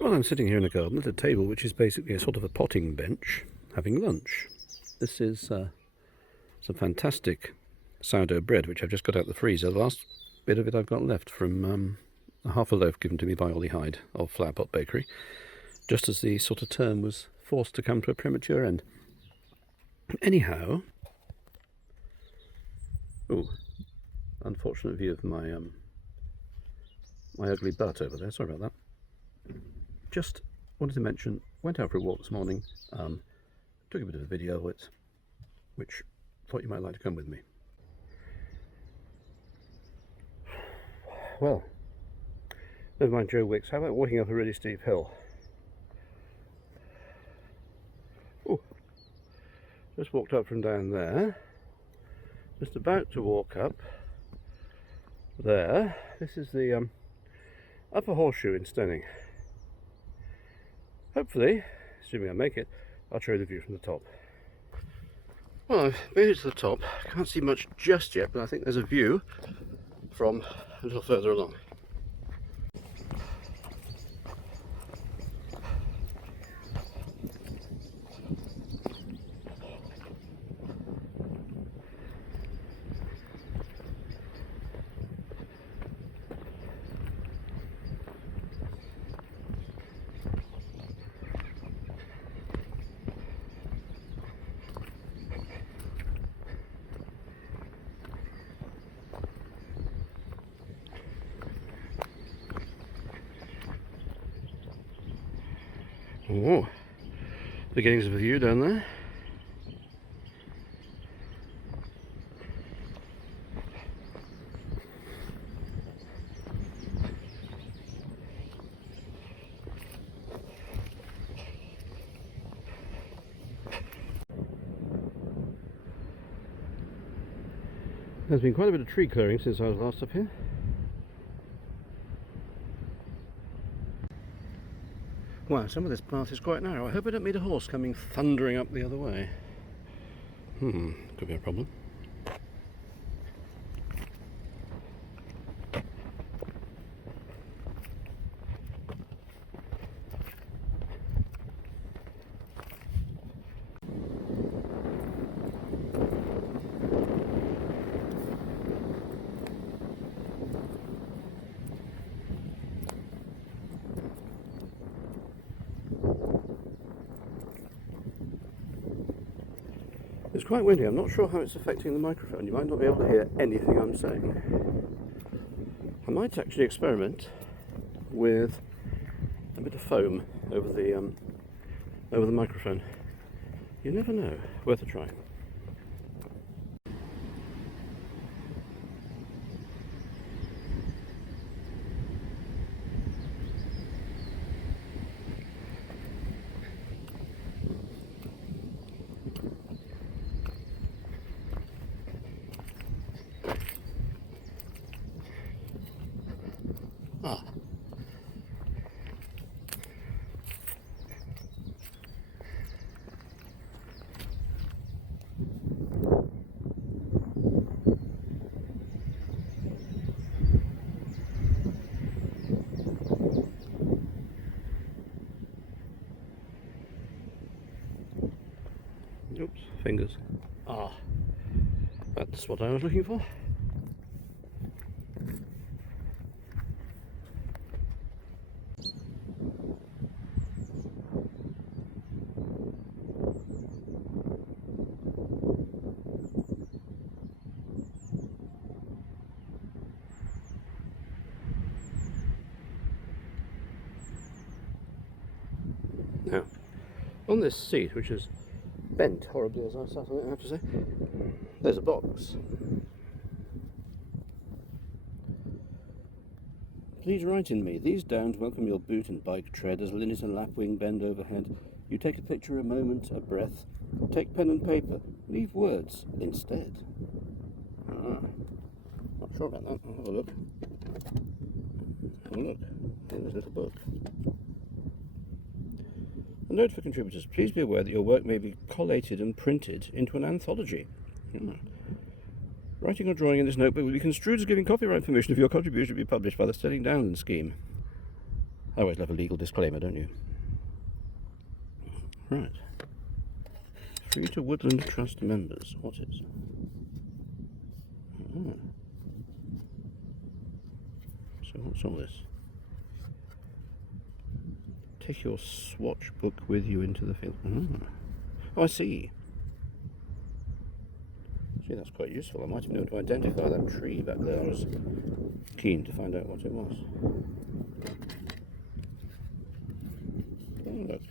Well, I'm sitting here in a garden at a table which is basically a sort of a potting bench, having lunch. This is some fantastic sourdough bread which I've just got out of the freezer. The last bit of it I've got left from half a loaf given to me by Ollie Hyde of Flowerpot Bakery, just as the sort of term was forced to come to a premature end. Anyhow, unfortunate view of my my ugly butt over there. Sorry about that. Just wanted to mention, went out for a walk this morning, took a bit of a video of it, which thought you might like to come with me. Well, never mind Joe Wicks, how about walking up a really steep hill? Oh, just walked up from down there, just about to walk up there. This is the upper Horseshoe in Steyning. Hopefully, assuming I make it, I'll show you the view from the top. Well, I've made it to the top. Can't see much just yet, but I think there's a view from a little further along. Oh, beginnings of a view down there. There's been quite a bit of tree clearing since I was last up here. Wow, some of this path is quite narrow. I hope I don't meet a horse coming thundering up the other way. Could be a problem. It's quite windy. I'm not sure how it's affecting the microphone. You might not be able to hear anything I'm saying. I might actually experiment with a bit of foam over the microphone. You never know. Worth a try. Ah. Oops, fingers. Ah, that's what I was looking for. Now, on this seat, which is bent horribly as I sat on it, I have to say, there's a box. Please write in me. These downs welcome your boot and bike tread as linnet and lapwing bend overhead. You take a picture, a moment, a breath. Take pen and paper. Leave words instead. Not sure about that. I'll have a look. Have a look. In this little book. A note for contributors. Please be aware that your work may be collated and printed into an anthology. Writing or drawing in this notebook will be construed as giving copyright permission if your contribution be published by the Steyning Downland scheme. I always love a legal disclaimer, don't you? Right. Free to Woodland Trust members. What is? Oh. So what's all this? Take your swatch book with you into the field. Oh, I see. Gee, that's quite useful. I might have known to identify that tree back there. I was keen to find out what it was. Oh, look.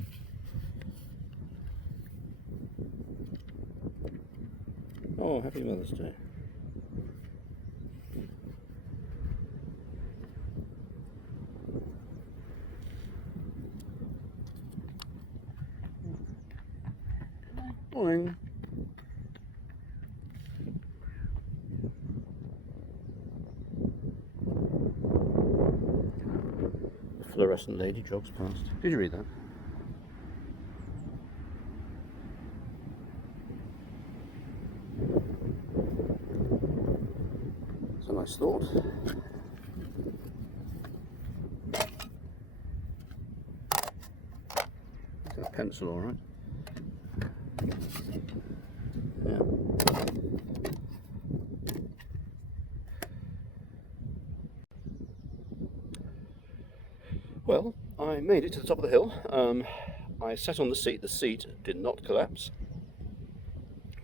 Oh, happy Mother's Day. Morning. The fluorescent lady jogs past. Did you read that? It's a nice thought. It's a pencil, all right. Yeah. Well, I made it to the top of the hill. I sat on the seat. The seat did not collapse,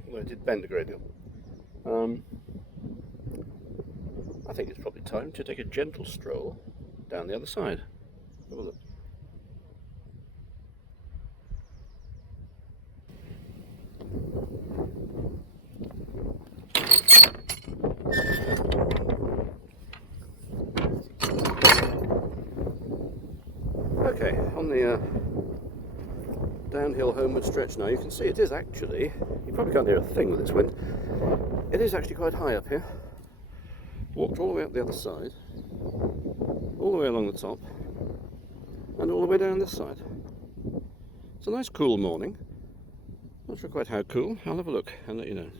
although it did bend a great deal. I think it's probably time to take a gentle stroll down the other side. Have a look. Okay, on the downhill homeward stretch now, you can see it is actually, you probably can't hear a thing with this wind, it is actually quite high up here. Walked all the way up the other side, all the way along the top, and all the way down this side. It's a nice cool morning. Not sure quite how cool. I'll have a look and let you know.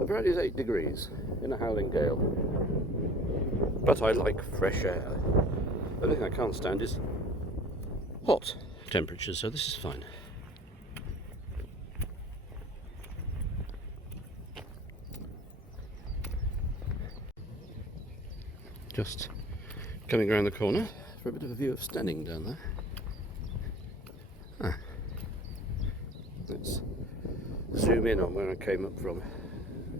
Apparently it's 8 degrees in a howling gale. But I like fresh air. The only thing I can't stand is hot temperatures, so this is fine. Just coming around the corner for a bit of a view of Steyning down there. Let's zoom in on where I came up from,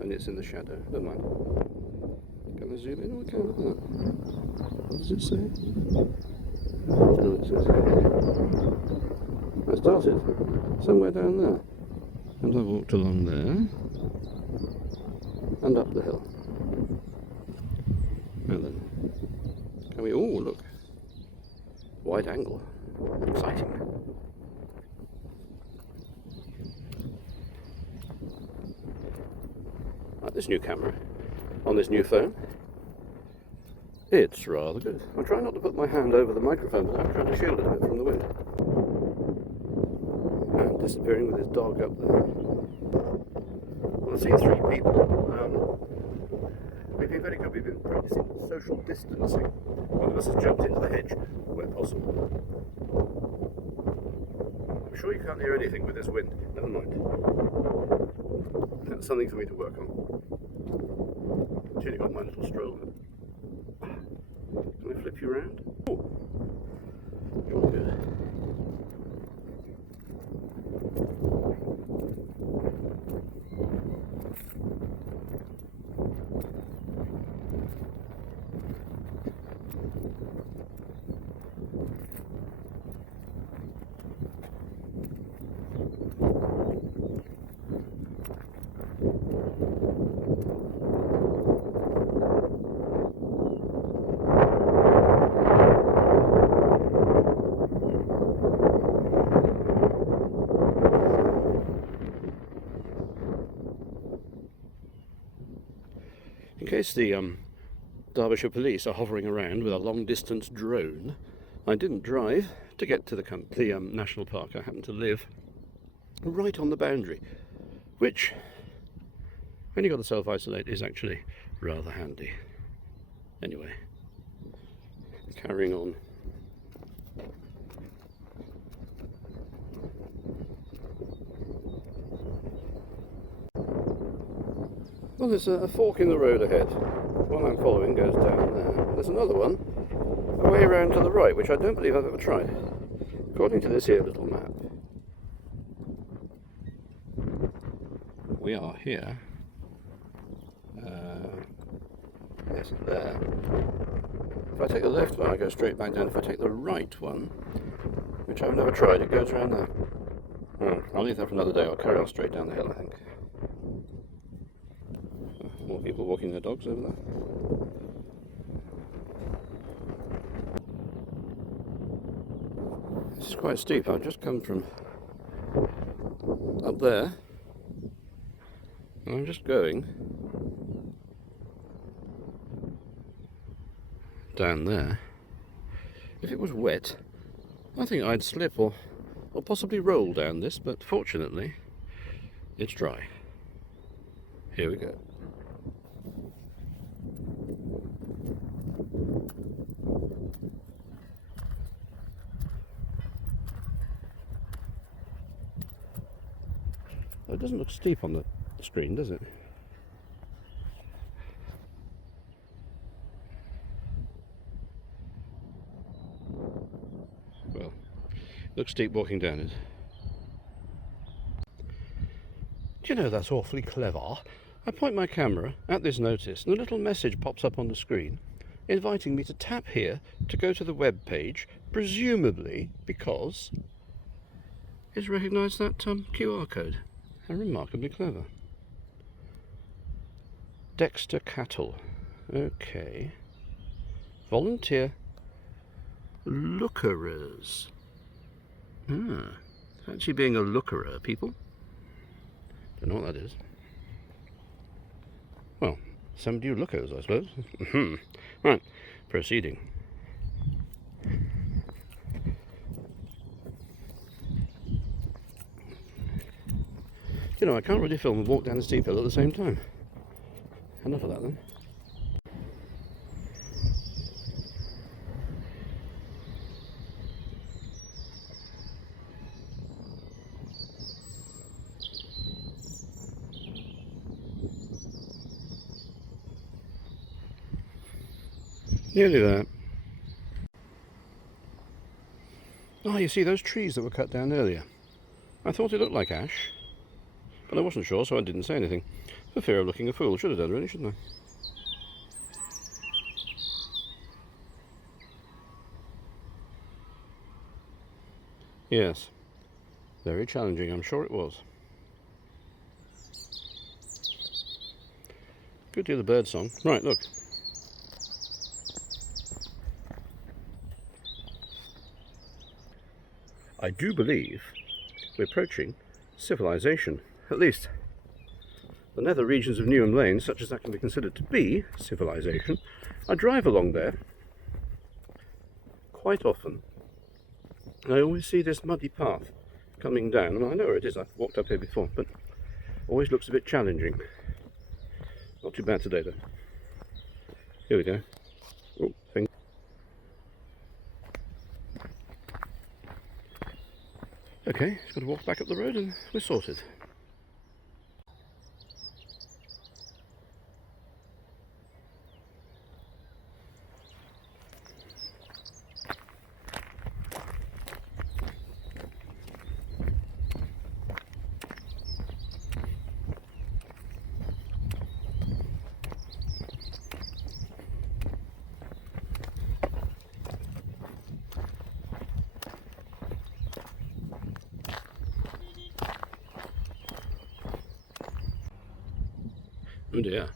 and it's in the shadow. Never mind. Can I zoom in or can I? What does it say? I don't know what it says. I started somewhere down there, and I walked along there and up the hill. And then, can we? Oh, look, wide angle, exciting. Like this new camera on this new phone. It's rather good. I'm trying not to put my hand over the microphone, but I'm trying to shield it a bit from the wind. And disappearing with his dog up there. Well, I see 3 people. We've been very good. We've been practicing social distancing. One of us has jumped into the hedge where possible. I'm sure you can't hear anything with this wind. Never mind. That's something for me to work on. Continuing on my little stroll. Can I flip you around? Oh, you're good. In case the Derbyshire police are hovering around with a long-distance drone, I didn't drive to get to the national park. I happen to live right on the boundary, which, when you've got to self-isolate, is actually rather handy. Anyway, carrying on. Well, there's a fork in the road ahead. The one I'm following goes down there. There's another one away around to the right, which I don't believe I've ever tried, according to this here little map. We are here. Yes, there. If I take the left one, I go straight back down. If I take the right one, which I've never tried, it goes around there. I'll leave that for another day. I'll carry on straight down the hill, I think. More people walking their dogs over there. This is quite steep. I've just come from up there, and I'm just going down there. If it was wet, I think I'd slip or possibly roll down this, but fortunately it's dry. Here we go. It doesn't look steep on the screen, does it? Well, it looks steep walking down it. Do you know, that's awfully clever? I point my camera at this notice and a little message pops up on the screen inviting me to tap here to go to the web page, presumably because it's recognised that QR code. How remarkably clever. Dexter Cattle. Okay. Volunteer lookerers. Fancy being a lookerer, people? Don't know what that is. Well, some do lookers, I suppose. Right, proceeding. You know, I can't really film and walk down a steep hill at the same time. Enough of that then. Nearly there. Oh, you see those trees that were cut down earlier? I thought it looked like ash, but I wasn't sure, so I didn't say anything. For fear of looking a fool. Should have done, really, shouldn't I? Yes. Very challenging, I'm sure it was. Good deal of bird song. Right, look. I do believe we're approaching civilization. At least the nether regions of Newham Lane, such as that can be considered to be civilization. I drive along there quite often. I always see this muddy path coming down, and I know where it is. I've walked up here before, but always looks a bit challenging. Not too bad today, though. Here we go. Oh, thing. Okay, just got to walk back up the road and we're sorted. Oh dear.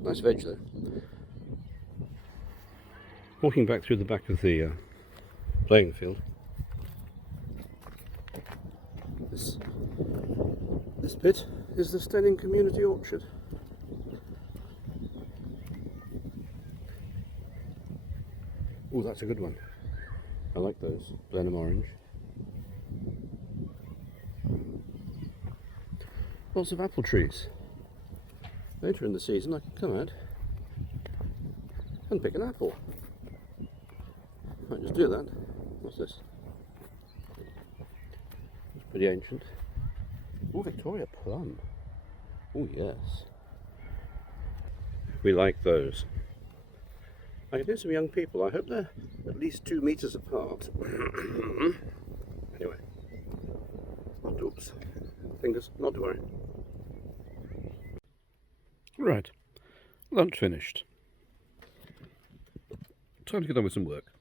Nice veg though. Walking back through the back of the playing field. This bit is the Steyning Community Orchard. Oh, that's a good one. I like those. Blenheim orange. Lots of apple trees. Later in the season I can come out and pick an apple. Might just do that. What's this? It's pretty ancient. Oh, Victoria plum. Oh yes. We like those. I can hear some young people. I hope they're at least 2 meters apart. Anyway. Oops. Fingers, not to worry. Right. Lunch finished. Time to get on with some work.